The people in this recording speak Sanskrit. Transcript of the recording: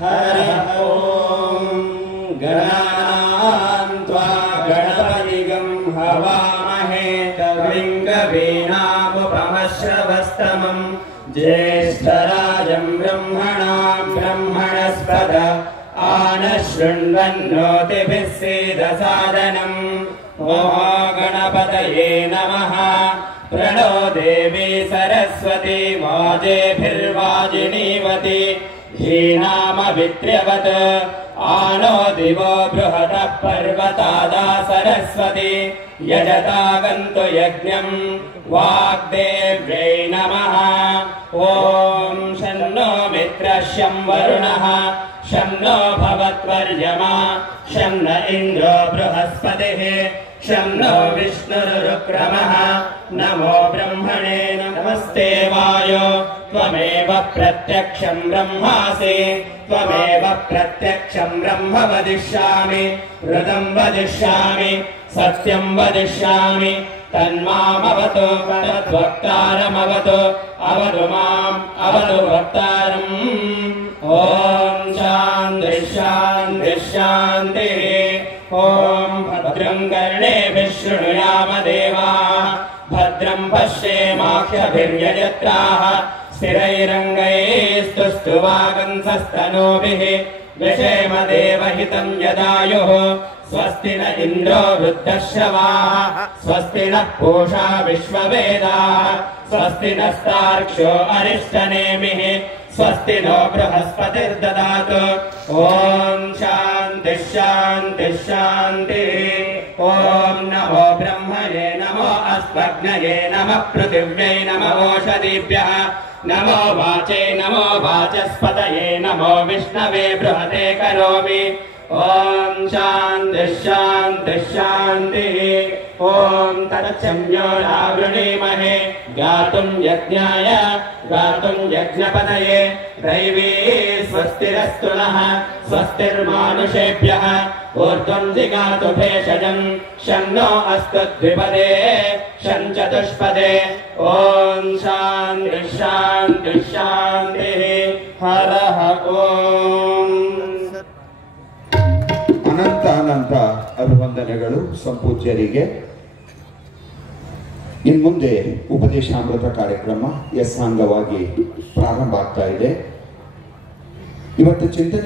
हरिः ॐ गणानां त्वा गणपतिगं हवामहे कविं कवीनामुपमश्रवस्तमं ज्येष्ठराजं ब्रह्मणां ब्रह्मणस्पद आनशृण्वन्नोतिभिः सीदसादनम् ॐ गणपतये नमः। प्रणो देवी सरस्वती वाजेभिर्वाजिनीवती धीनामवित्र्यवत् आनो दिवो बृहतः पर्वतादा सरस्वती यजतागन्तु यज्ञम् वाग्देव्यै नमः। ॐ शन्नो मित्रः शं वरुणः शं नो भवत्वर्यमा शं न इन्द्रो बृहस्पतिः शं नो विष्णुरुक्रमः। नमो ब्रह्मणे नमस्ते वायो त्वमेव प्रत्यक्षं ब्रह्मासि त्वमेव प्रत्यक्षं ब्रह्म वदिष्यामि ऋतं वदिष्यामि सत्यं वदिष्यामि तन्मामवतु तद्वक्तारमवतु अवतु माम् अवतु वक्तारम्। ॐ शान्तिः शान्तिः शान्तिः। ॐ भद्रं कर्णेभिः शृणुयाम देवाः भद्रं पश्येमाक्षभिर्यजत्राः स्थिरैरङ्गैस्तुष्टुवागंसस्तनूभिः विषेम देवहितं यदायुः। स्वस्ति न इन्द्रो वृद्धश्रवाः स्वस्ति नः पूषा विश्ववेदाः स्वस्ति नस्तार्क्ष्यो अरिष्टनेमिः स्वस्ति नो बृहस्पतिर्ददातु। ॐ शान्तिः शान्तिः शान्तिः। ॐ नमो ब्रह्मणे नमो अस्मग्नये नमः पृथिव्यै नमो ओषधीभ्यः नमो वाचे नमो वाचस्पतये नमो विष्णवे बृहते करोमि। ॐ शान्तिः शान्तिः शान्तिः। ॐ तच्चम्यो नावृणीमहे गातुं यज्ञाय गातुं यज्ञपतये दैवी स्वस्तिरस्तु नः स्वस्तिर्मानुषेभ्यः ऊर्ध्वं जिगातु भेषजं शं नो अस्तु द्विपदे शं चतुष्पदे। ॐ शान्तिः शान्तिः शान्तिः। हरः ॐ ಅನಂತ ಅನಂತ ಅಭಿವಂದನೆಗಳು ಸಂಪೂಜ್ಯರಿಗೆ. ಇನ್ನು ಮುಂದೆ ಉಪದೇಶಾಮೃತ ಕಾರ್ಯಕ್ರಮ ಯಸಾಂಗವಾಗಿ ಪ್ರಾರಂಭ ಆಗ್ತಾ ಇದೆ. ಇವತ್ತು ಚಿಂತನೆ